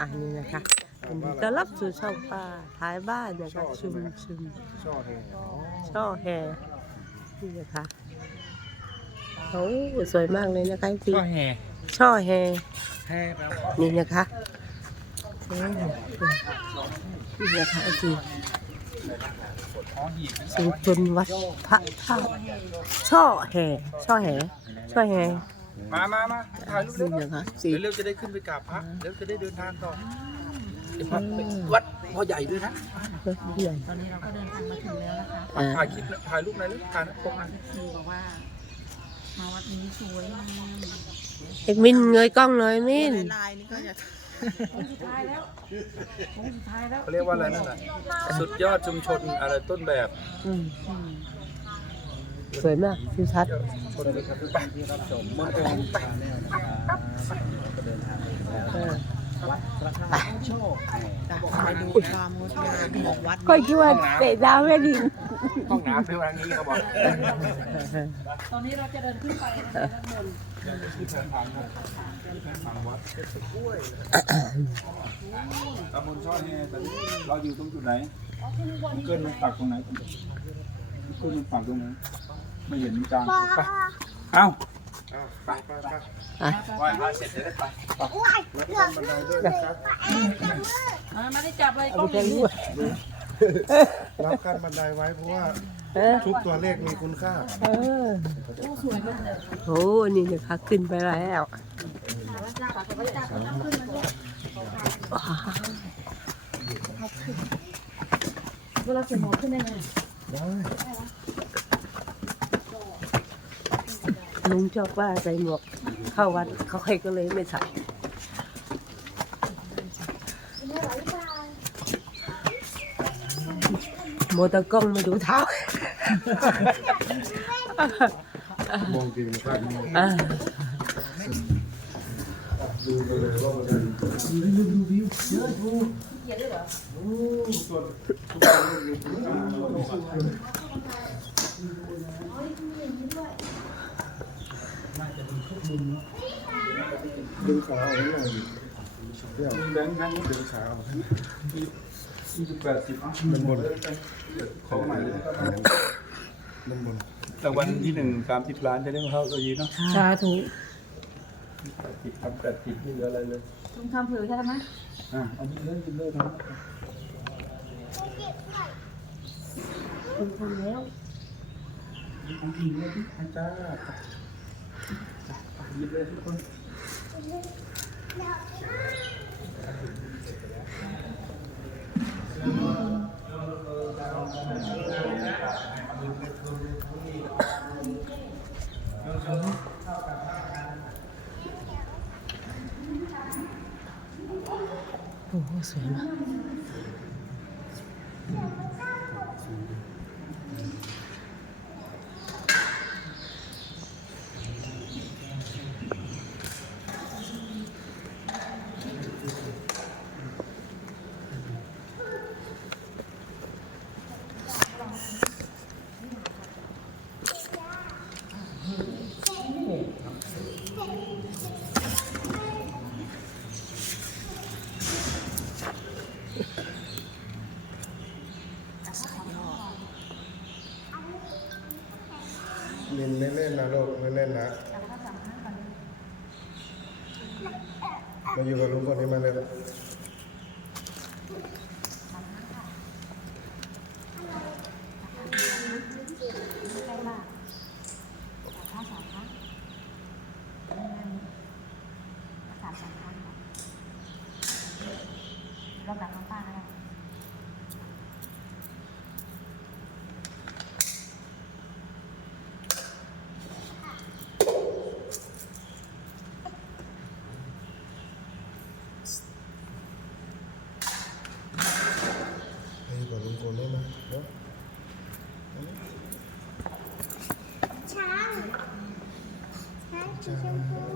อันนี้นะคะยินดีต้อนรับสู่ช่องป้าท้ายบ้านนะคะชุมชุมช่อแห่อ๋อช่อแฮนี่นะคะโอ้สวยมากเลยนะคะพี่ช่อแห่ช่อแฮแห่แปลว่านี่นะคะโอ้นี่นะคะจริงอ๋อหีบชุมชนวัดพระธาตุช่อแฮช่อแฮช่อแฮ มามามาถ่ายรูปนี่เร็วนะคะสีเดี๋ยวเร็วจะได้ขึ้นไปกราบพระเดี๋ยวจะได้เดินทางต่อเดี๋ยวพระไปวัดพ่อใหญ่ด้วยนะใหญ่ตอนนี้เราก็เดินทางมาถึงแล้วนะคะอ่าถ่ายคลิปนะถ่ายรูปในอยเรื่องถ่ายนะพกนะคือบอกว่ามาวัดนี้สวยงามเอกมินเงยกล้องหน่อยมินลายนี่ก็จะสุดท้ายแล้วโค้งสุดท้ายแล้วเขาเรียกว่าอะไรนั่นแหละสุดยอดชุมชนอะไรต้นแบบอืม สวยมากทิวทัศน์ชนเลยครับไปดูความงดงามของวัดก็คิดว่าเตะดาวแม่ดินห้องน้ำเพื่อนนี้เขาบอกตอนนี้เราจะเดินขึ้นไปนะคะด้านบนตำบลช่อแห่ตอนนี้เราอยู่ตรงจุดไหนเกินมันปักตรงไหนเกินมันปักตรงไหน ไม่เห็นจางไปเอ้าไปไปไปอะไหว้พระเสร็จจะได้ไปอ่าไม่ได้จับเลยกล้เอาองไปอย่างรู้นี้รับขั้นบันไดไว้เพราะว่าเออทุกตัวเลขมีคุณค่าเออโอ้สวยมากเลยโอ้นี่นะคะขึ้นไปแล้วเวลาเสร็จหมดขึ้นได้ไง ลุงชอบว่าใส่หมวกเข้าวัดเขาใครก็เลยไม่ใส่โมตะกล้องมาดูเท้า มองจริงครับอ่าดึ ดึงขาเอาหน่อยดิเดี๋ยวแบงค์ทั้งดือนขาวยี่สิบแปดสิบอะเป็นบนของใหม่เลยด้านบนแต่วันที่หนึ่งสามสิบล้านจะได้มาเข้าตัวยีเนาะสาธุแปดสิบทำแปดสิบไม่เหลืออะไรเลยต้องทำเผื่อใช่ไหมอะเอาไปเล่นกินเลยทำคุณทำแล้วของกินเลยที่อาจารย์ หยิบเลยทุกคน โอ้โหสวยมาก มิ นไม่เล่นนะลูกไม่เล่นนะ มาอยู่กับลุงคนนี้มาเลย เราแบบน้องป้าแล้ว มา อยู่กับ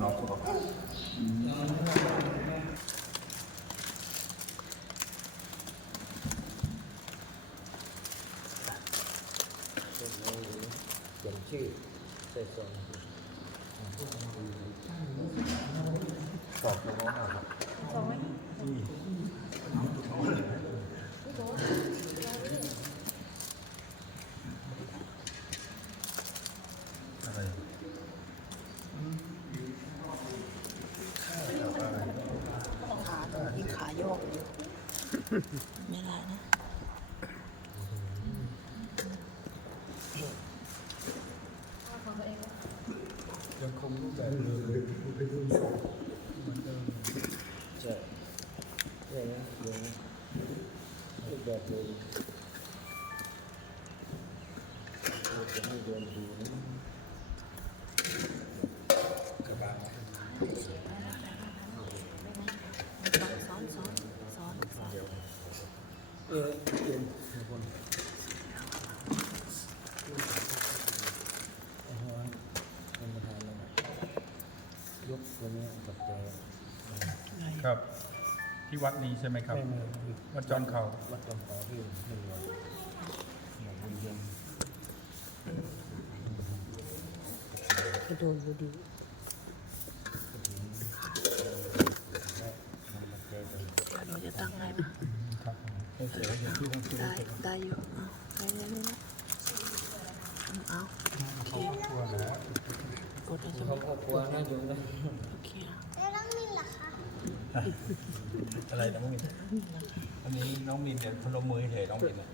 นั่งนี่นั่งนั่งเห็นผ้าสองสามครั้งได้ไหมเก้าเก้าอี้เหรอครับครับมีสีขาวอ๋อนั่งเก้าอี้เหรอครับลุงหรือว่านั่งพื้นนี่ก็ยีดีกว่านะเราสุขภาพเดี๋ยวนอนก็เช้า นอกสุขภาพ เขียนชื่อใส่ซอง ยิ่งขาโยกอยู่ ไม่ได้นะยังคงรูปแบบเดิมจะอย่างนี้เดิมรูปแบบเดิมจะให้เดินดูนะบะ ซ้อนซ้อนซ้อนซ้อน เออเอ็นทุกคนเอาไว้เป็นประธานเลยนะ ยกตัวนี้กับตัวครับ ที่วัดนี้ใช่ไหมครับไม่ไม่วัดจอมเขาวัดจอมเขาที่หนึ่งวันหนึ่งวันเย็นกระโดดดูดีและนำมาเจอกันเราจะตั้งให้นะครับโอเคเดี๋ยวพี่ต้องช่วยได้ได้อยู่เอาไปเลยนะเอา เขาครัวแล้ว กดได้ ที่ ใช่ไหม เขาครอบครัวน่าอยู่นะโอเคแล้วน้องมินล่ะคะอะไรน้องมินอันนี้น้องมินเดี๋ยวพนมมือเฉยน้องมินเนี่ย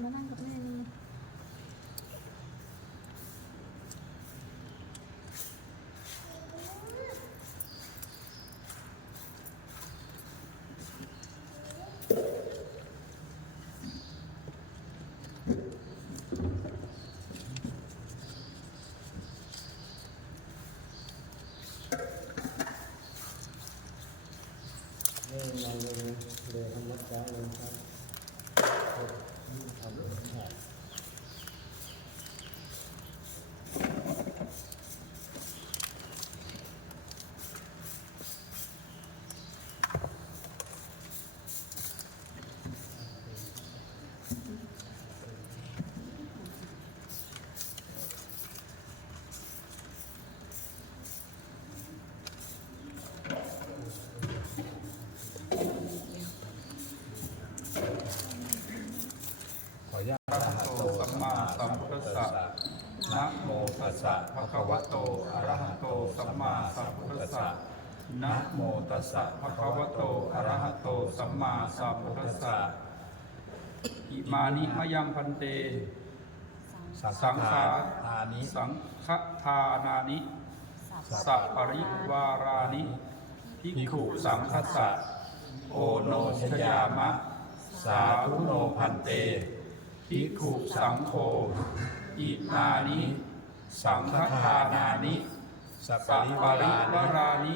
มานั่งกับแม่นี่ นี่นอนเลยเรือทำมัด จ้าเลยครับทำเลยใช่ ขออนุญาตอะระหะโตสัมมาสัมพุทธัสสะนะโมตัสสะภะคะวะโตอะระหะโตสัมมาสัมพุทธัสสะนะโมตัสสะภะคะวะโตอะระหะโตสัมมาสัมพุทธัสสะอิมานิมยังพันเต สังฆานานิสังฆทานานิสัพปริวารานิภิกขุสังคัสสะโอโนชยามะ สาธุโนพันเต ภิกขุสังโฆอิมานิสังฆทานานิสัพปริวารานิ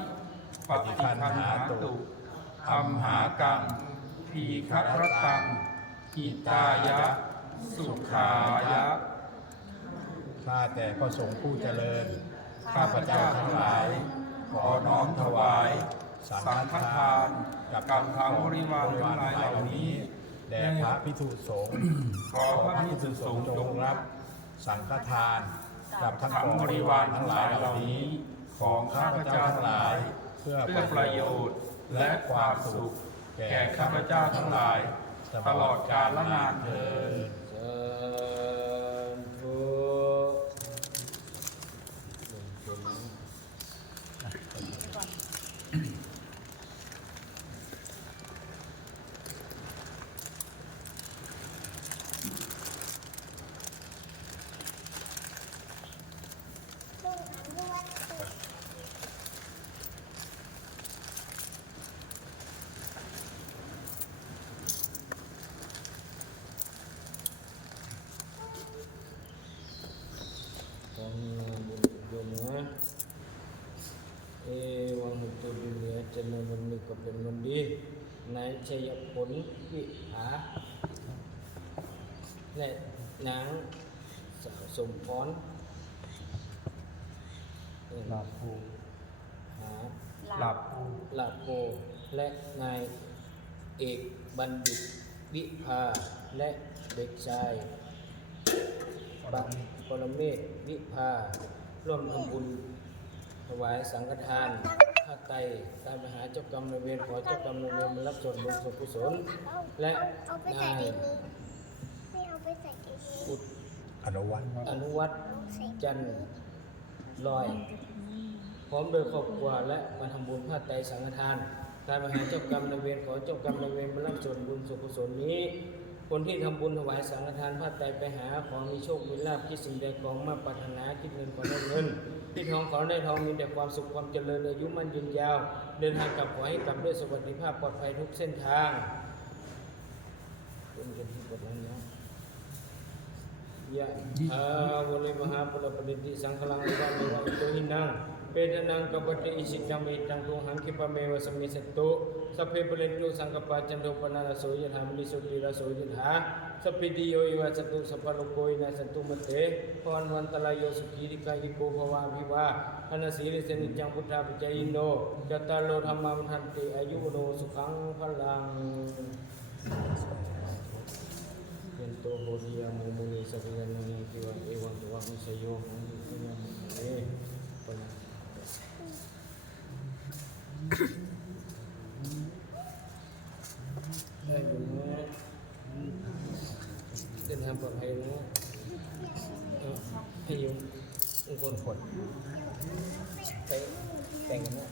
ปฏิคันหาตุอัมหากังทีฆรตังหิตายะ สุขายะ ข้าแต่พระสงฆ์ผู้เจริญ ข้าพเจ้าทั้งหลาย ขอน้อมถวาย สังฆทานกับกำทางบริวารทั้งหลายเหล่านี้ แด่พระพิสุสงฆ์ขอพระพิสุสงฆ์จงรับ สังฆทานกับทั้งทั้งบริวารทั้งหลายเหล่านี้ ของข้าพเจ้าทั้งหลาย เพื่อประโยชน์และความสุข แก่ข้าพเจ้าทั้งหลาย ตลอดกาลละนานเทิน สาธุ ลุงอนุวัฒน์ ขอมีบุญโยมนะเอวังหุตุบิเนียจะในวันนี้ก็เป็นวันดีนาย ชัยผลวิหาและนางสาวสมพรลาภูหาหลับลาโพและนายเอกบัณฑิตวิภาและเด็กชายบักปรเมศวิภา ร่วมทำบุญถวายสังฆทานาไตรตามมหาเจ้ากรรมนายเวรขอเจ้ากรรมนายเวรมารับส่วนบุญส่วนกุศล และเอาไปนาใส่ยในนี้ไม่เอาไปใส่ในนี้อุดอนุวัตอนุวัตรเอาใส่จันทร์ลอย พร้อมโดยครอบครัวและมาทำบุญผ้าไตรสังฆทานการมหาเจ้ากรรมนายเวรขอเจ้ากรรมนายเวรมารับส่วนบุญส่วนกุศลนี้ คนที่ทำบุญถวายสังฆทานผ้าไตรไปหาขอมีโชคมีลาภคิดสิ่งใดของมาปรารถนาคิดเงินขอได้เงิน ที่ทองขอในทองมีแต่ความสุขความเจริญอายุมั่นยืนยาว เดินทางกลับขอให้กลับด้วยสวัสดิภาพปลอดภัยทุกเส้นทางเป็นกันที่กดนั้นนะยะอาวะลิมหาปุรปริติสังฆลังวิวามิวะอิโตหินังเปตนังกปฏิอิสิตังเมตังตุหังคิปะเมวะสมิสตุ สัพเพปุเรนตุสังกปปะจันโทปนาลโสยถามนิสุติระโสยถาสัพพิติโยอิวะสตุสัพพะโลกโกอินาสตุมเตพรวันตรายโยสุขีริกาหิโกภวาภิวาอนาสีริสนิจังพุทธาปิจายิโนจัตตารโลธรรมาวันทันติอายุโนสุขังพลัง Yento hodia mumuni sabilan muni kiwa ewan tuwa misayo muni kanya muni pala. Ay, Din hampa kayo na. Ay, yung ungkon pot. Kaya, kaya na.